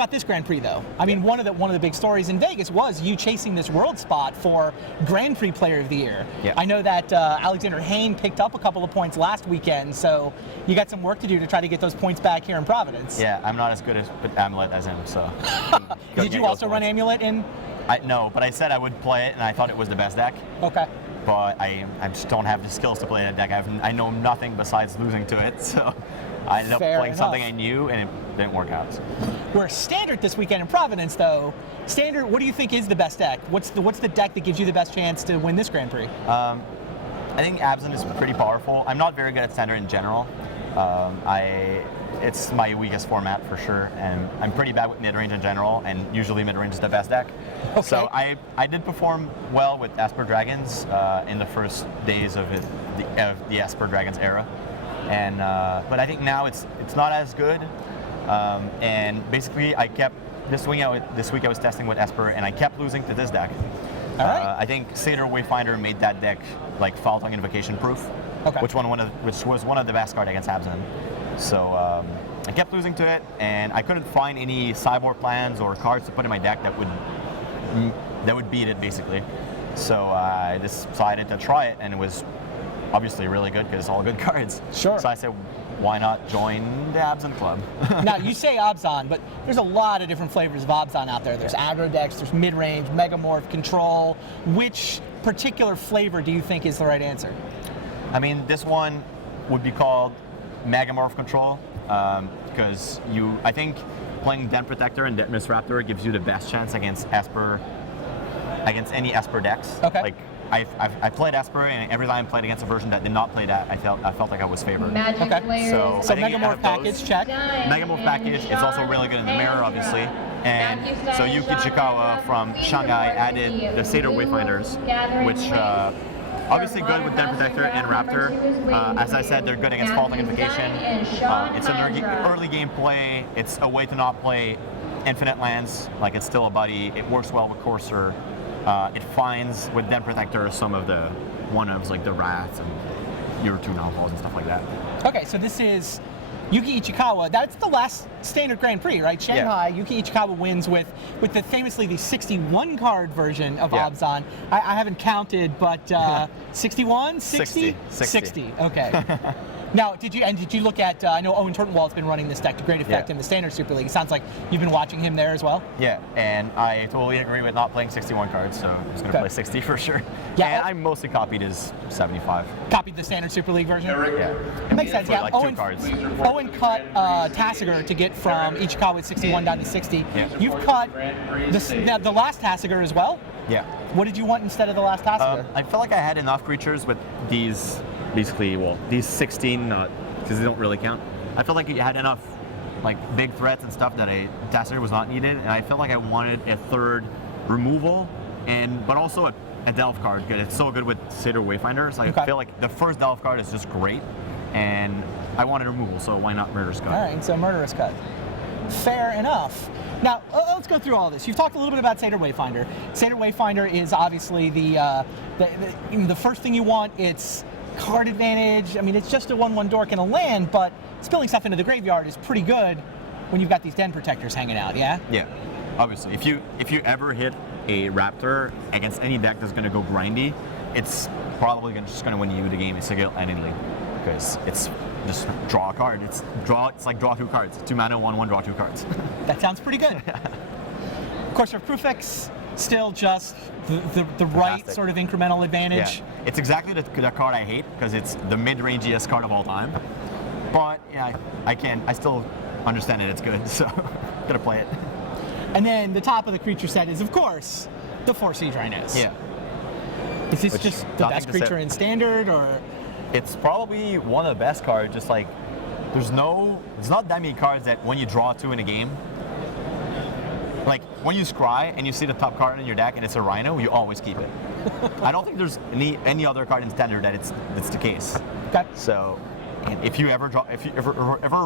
about this Grand Prix, though. I mean, one of the big stories in Vegas was you chasing this world spot for Grand Prix Player of the Year. Yeah. I know that Alexander Hayne picked up a couple of points last weekend, so you got some work to do to try to get those points back here in Providence. Yeah, I'm not as good with Amulet as him, so. Did you also run Amulet in? No, but I said I would play it, and I thought it was the best deck. Okay. But I just don't have the skills to play that deck. I know nothing besides losing to it, so I ended up playing something I knew, and it didn't work out. We're Standard this weekend in Providence, though. Standard, what do you think is the best deck? What's the deck that gives you the best chance to win this Grand Prix? I think Abzan is pretty powerful. I'm not very good at Standard in general. It's my weakest format for sure, and I'm pretty bad with Midrange in general, and usually Midrange is the best deck. Okay. So I did perform well with Esper Dragons in the first days of the Esper Dragons era, and but I think now it's not as good. And basically, this week I was testing with Esper, and I kept losing to this deck. All right. I think Satyr Wayfinder made that deck like Faulting Invocation proof, okay. which was one of the best cards against Abzan. So I kept losing to it, and I couldn't find any sideboard plans or cards to put in my deck that would beat it basically. So I decided to try it, and it was obviously really good because it's all good cards. Sure. So I said, why not join the Abzan Club? Now, you say Abzan, but there's a lot of different flavors of Abzan out there. There's aggro decks, there's mid-range, megamorph, control. Which particular flavor do you think is the right answer? I mean, this one would be called Megamorph Control, because I think playing Den Protector and Den Misraptor gives you the best chance against against any Esper decks. Okay. Like I played Esper, and every time I played against a version that did not play that, I felt like I was favored. Okay. So Megamorph package, check. Megamorph package is also really good in the mirror, obviously. And so Yuki Chikawa from Shanghai added the Satyr Wayfinders, which obviously good with Den Protector and Raptor. As I said, they're good against Faulting Invocation. It's an early game play. It's a way to not play infinite lands, like it's still a buddy. It works well with Courser. It finds with Den Protector some of the one-ofs like the Rats and your 2 novels and stuff like that. Okay, so this is Yuki Ichikawa. That's the last Standard Grand Prix, right? Shanghai, yeah. Yuki Ichikawa wins with the famously the 61 card version of Abzan. I haven't counted, but 61, 60? 60. Okay. Now, did you look at? I know Owen Turtenwald's been running this deck to great effect in the Standard Super League. It sounds like you've been watching him there as well. Yeah, and I totally agree with not playing 61 cards, so I'm just going to play 60 for sure. Yeah, and I mostly copied his 75. Copied the Standard Super League version. Yeah, it makes sense. Yeah, like Owen, 2 cards. Owen cut Tassiger to get from Ichikawa 61 down to 60. Yeah. You've cut the last Tassiger as well. Yeah. What did you want instead of the last Tassiger? I felt like I had enough creatures with these. Basically, well, these 16, because they don't really count. I felt like you had enough, like, big threats and stuff that a Tassiger was not needed, and I felt like I wanted a third removal, but also a Delve card, because it's so good with Satyr Wayfinders. I feel like the first Delve card is just great, and I wanted removal, so why not Murderous Cut? All right, so Murderous Cut. Fair enough. Now, let's go through all this. You've talked a little bit about Satyr Wayfinder. Satyr Wayfinder is obviously the first thing you want. It's card advantage. I mean, it's just a 1/1 dork and a land, but spilling stuff into the graveyard is pretty good when you've got these Den Protectors hanging out, yeah? Yeah, obviously. If you ever hit a Raptor against any deck that's going to go grindy, it's probably just going to win you the game. It's handedly, because it's just draw a card. It's like draw 2 cards. 2 mana, 1/1, draw 2 cards. That sounds pretty good. Of course, our Prufix, still just the right sort of incremental advantage. Yeah. It's exactly the card I hate, because it's the mid-rangiest card of all time. But yeah, I still understand it. It's good, so gotta play it. And then the top of the creature set is, of course, the 4 Siege Rhinos. Yeah. Is this just the best creature in Standard, or? It's probably one of the best cards. Just like there's not that many cards that when you draw 2 in a game. Like, when you scry and you see the top card in your deck and it's a Rhino, you always keep it. I don't think there's any other card in Standard that's the case. Okay. So, if you ever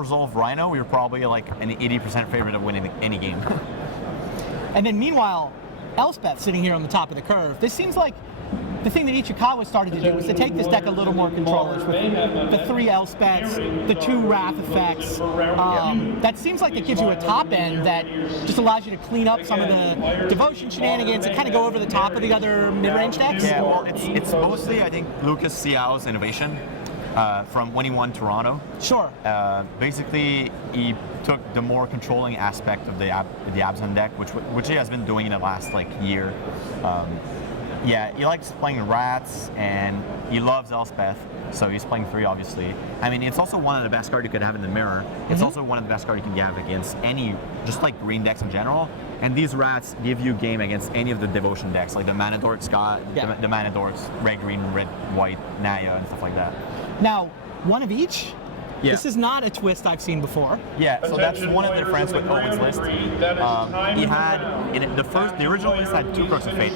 resolve Rhino, you're probably like an 80% favorite of winning any game. And then meanwhile, Elspeth sitting here on the top of the curve. This seems like the thing that Ichikawa started to do was to take this deck a little more controllers with the 3 Elspeths, the 2 Wrath effects. That seems like it gives you a top end that just allows you to clean up some of the devotion shenanigans and kind of go over the top of the other mid-range decks. Yeah, well, it's mostly, I think, Lucas Siao's innovation from when he won Toronto. Sure. Basically, he took the more controlling aspect of the Abzan deck, which he has been doing in the last year. Yeah, he likes playing Rats, and he loves Elspeth, so he's playing 3, obviously. I mean, it's also one of the best cards you could have in the mirror. It's also one of the best cards you can have against any, just green decks in general. And these Rats give you game against any of the devotion decks, like the Mana Dorks, the Mana Dorks, red, green, red, white, Naya, and stuff like that. Now, one of each? Yeah. This is not a twist I've seen before. Yeah, so that's one of the difference with Owen's list. He had, the original list had 2 Crooks of Fate,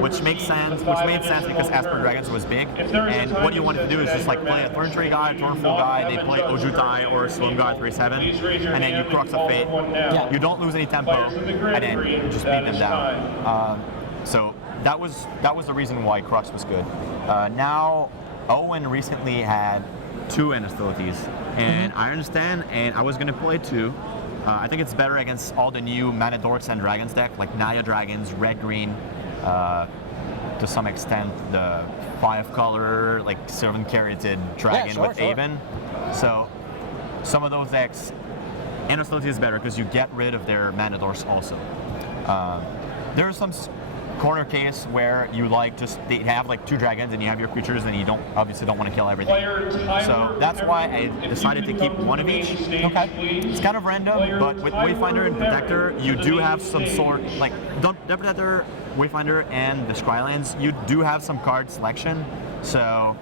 which made sense because Esper Dragons was big, and what you wanted to do is just play a turn 3 guy, turn 4 guy, they play Ojutai or Swim Guy 3/7, and then you Crooks of Fate. Yeah. You don't lose any tempo, and then you just beat them down. So that was the reason why Crux was good. Now, Owen recently had 2 Hostilities, and I understand, and I was going to play 2. I think it's better against all the new Mana Dorks and Dragons deck, like Naya Dragons, Red Green, to some extent the 5-color, Servant Carroted Dragon with Aven. So some of those decks, Hostility is better because you get rid of their Mana Dorks also. There are some corner case where you they have 2 dragons and you have your creatures and you obviously don't want to kill everything. So that's why I decided to keep 1 of each. Okay. It's kind of random, but with Wayfinder and Protector, you do have some sort, the Protector, Wayfinder, and the Scrylands, you do have some card selection. So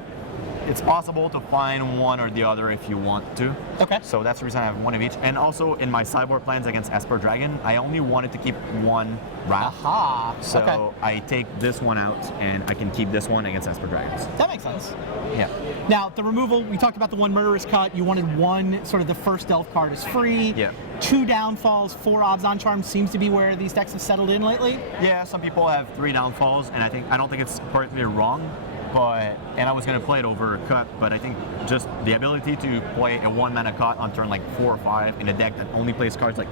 it's possible to find one or the other if you want to. Okay. So that's the reason I have 1 of each. And also in my sideboard plans against Esper Dragon, I only wanted to keep 1 Wrath. Aha. So I take this one out and I can keep this one against Esper Dragons. That makes sense. Yeah. Now, the removal, we talked about the 1 Murderous Cut. You wanted 1, sort of the first Elf card is free. Yeah. 2 downfalls, 4 Abzan Charms seems to be where these decks have settled in lately. Yeah, some people have 3 downfalls, and I don't think it's perfectly wrong. And I was going to play it over Cut, but I think just the ability to play a 1-mana Cut on turn 4 or 5 in a deck that only plays cards like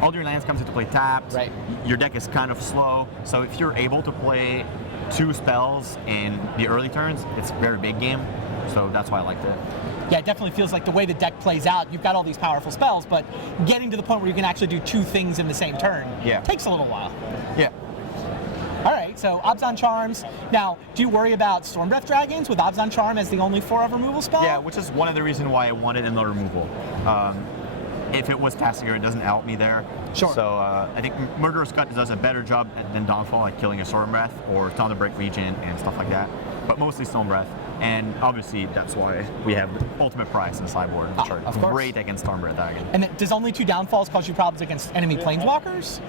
all your lands comes into play tapped. Right. Your deck is kind of slow, so if you're able to play 2 spells in the early turns, it's a very big game. So that's why I liked it. Yeah, it definitely feels like the way the deck plays out, you've got all these powerful spells, but getting to the point where you can actually do 2 things in the same turn takes a little while. Yeah. All right, so Abzan Charms. Now, do you worry about Stormbreath Dragons with Abzan Charm as the only 4 removal spell? Yeah, which is one of the reasons why I wanted another removal. If it was Tassiger, it doesn't help me there. Sure. So I think Murderous Cut does a better job than Dawnfall, like killing a Stormbreath or Thunderbreak Regent and stuff like that. But mostly Stormbreath. And obviously, that's why we have the ultimate price in sideboard, which are great against Stormbreath Dragon. And does only 2 downfalls cause you problems against enemy planeswalkers?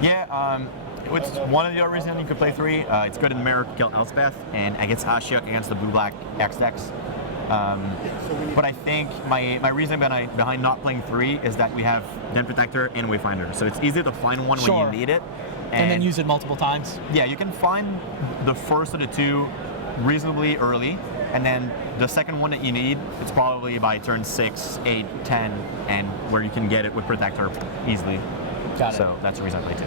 Yeah, it's one of the other reasons you could play 3. It's good in the mirror to kill Elspeth, and against Ashiok against the blue-black X decks. But I think my reason behind not playing 3 is that we have Den Protector and Wayfinder, so it's easy to find one when you need it. And then use it multiple times. Yeah, you can find the first of the 2 reasonably early, and then the second one that you need, it's probably by turn 6, 8, 10, and where you can get it with Protector easily. Got it. So that's the reason I play 2.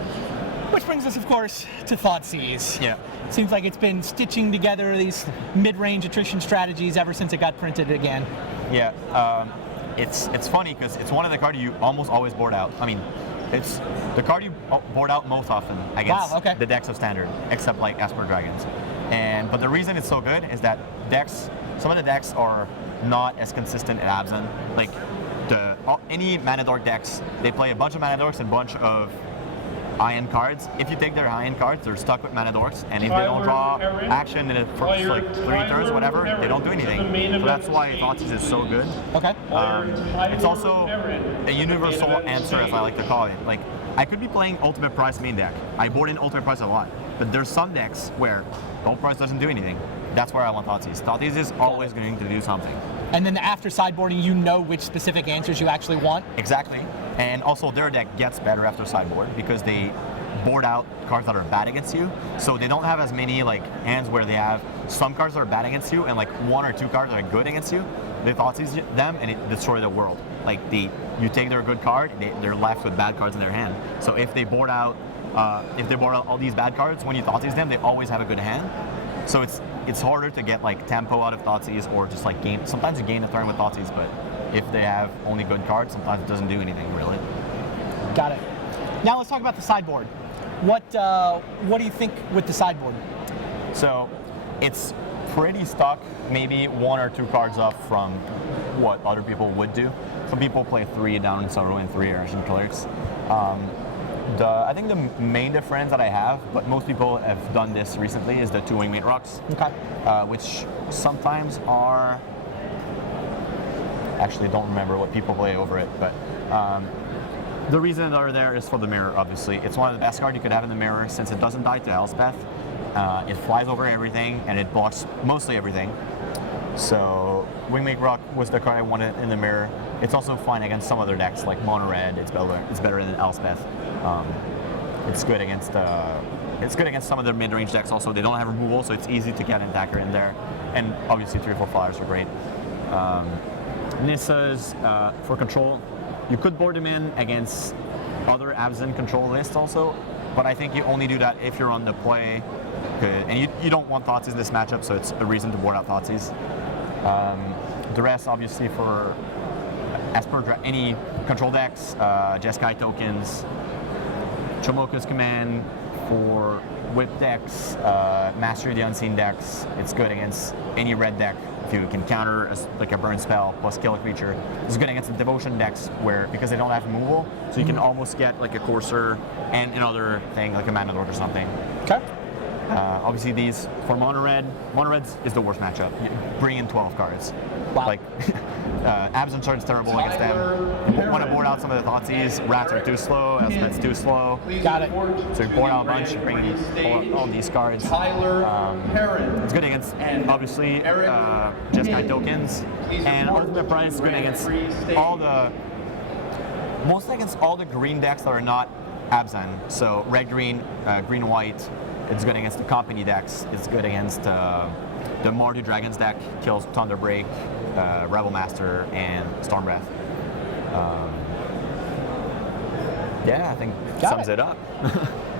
Which brings us, of course, to Thoughtseize. Yeah. Seems like it's been stitching together these mid-range attrition strategies ever since it got printed again. Yeah, it's funny because it's one of the cards you almost always board out. I mean, it's the card you board out most often against the decks of Standard, except Esper Dragons. But the reason it's so good is that some of the decks are not as consistent at Abzan. Any Mana Dork decks, they play a bunch of Mana Dorks and a bunch of Iron cards. If you take their Iron cards, they're stuck with Mana Dorks, and if they don't draw action in the first 3 turns or whatever, they don't do anything. So that's why Thoughtseize is so good. Okay. It's also a universal answer, as I like to call it. I could be playing Ultimate Price main deck. I board in Ultimate Price a lot, but there's some decks where Ultimate Price doesn't do anything. That's where I want Thoughteize. Thoughteize is always going to do something. And then after sideboarding, you know which specific answers you actually want? Exactly. And also their deck gets better after sideboard because they board out cards that are bad against you. So they don't have as many like hands where they have some cards that are bad against you and like 1 or 2 cards that are good against you. They Thoughtseize them and it destroy the world. Like you take their good card, they're left with bad cards in their hand. So if they board out all these bad cards, when you Thoughtseize them, they always have a good hand. So it's harder to get like tempo out of Thoughtseize or just like gain. Sometimes you gain the turn with Thoughtseize, but if they have only good cards, sometimes it doesn't do anything really. Got it. Now let's talk about the sideboard. What do you think with the sideboard? So it's pretty stuck, maybe 1 or 2 cards up from what other people would do. Some people play 3 down in Sorrow and 3 Ancient Clerics. I think the main difference that I have, but most people have done this recently, is the 2 Wingmate Rocks, okay. Which sometimes are, actually don't remember what people play over it, but the reason they're there is for the mirror, obviously. It's one of the best cards you could have in the mirror since it doesn't die to Elspeth. It flies over everything and it blocks mostly everything. So Wingmate Rock was the card I wanted in the mirror. It's also fine against some other decks like Mono Red. It's better than Elspeth. It's good against some of their mid-range decks. Also, they don't have removal, so it's easy to get an attacker in there. And obviously 3/4 flyers are great. Nissa's for control. You could board them in against other Abzan control lists also, but I think you only do that if you're on the play. And you don't want Thoughtseize in this matchup, so it's a reason to board out Thoughtseize. The rest, obviously, for as per any control decks, Jeskai tokens, Chomoka's Command for whip decks, Mastery of the Unseen decks. It's good against any red deck. If you can counter like a burn spell plus kill a creature. It's good against the devotion decks because they don't have removal, so you can almost get like a Courser and another thing like a Mana Lord or something. Okay. Obviously these for Mono Red is the worst matchup. You bring in 12 cards. Wow. Like Abzan Shard's terrible against them. You want to board out some of the Thoughtseize. Rats are too slow. Elspeth's too slow. Got it. So you board out a bunch. You bring in all these cards. It's good against obviously Jeskai tokens, and Ultimate Price is good against mostly against all the green decks that are not Abzan. So red green, green white. It's good against the company decks. It's good against the Mardu Dragons deck. Kills Thunderbreak, Rebel Master, and Stormbreath. Yeah, I think sums it up.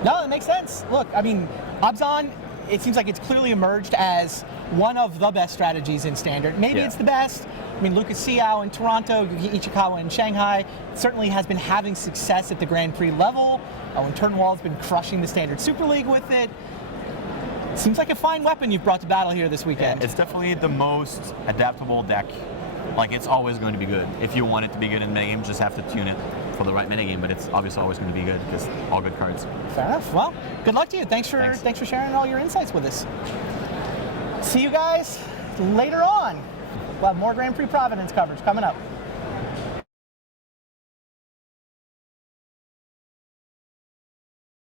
No, that makes sense. Look, I mean, Abzan, it seems like it's clearly emerged as one of the best strategies in Standard. Maybe it's the best. I mean, Lucas Xiao in Toronto, Yuki Ichikawa in Shanghai certainly has been having success at the Grand Prix level. Owen Turnwald's been crushing the Standard Super League with it. Seems like a fine weapon you've brought to battle here this weekend. Yeah, it's definitely the most adaptable deck. Like, it's always going to be good. If you want it to be good in the minigame, just have to tune it for the right minigame, but it's obviously always going to be good because all good cards. Fair enough. Well, good luck to you. Thanks for sharing all your insights with us. See you guys later on. We'll have more Grand Prix Providence coverage coming up.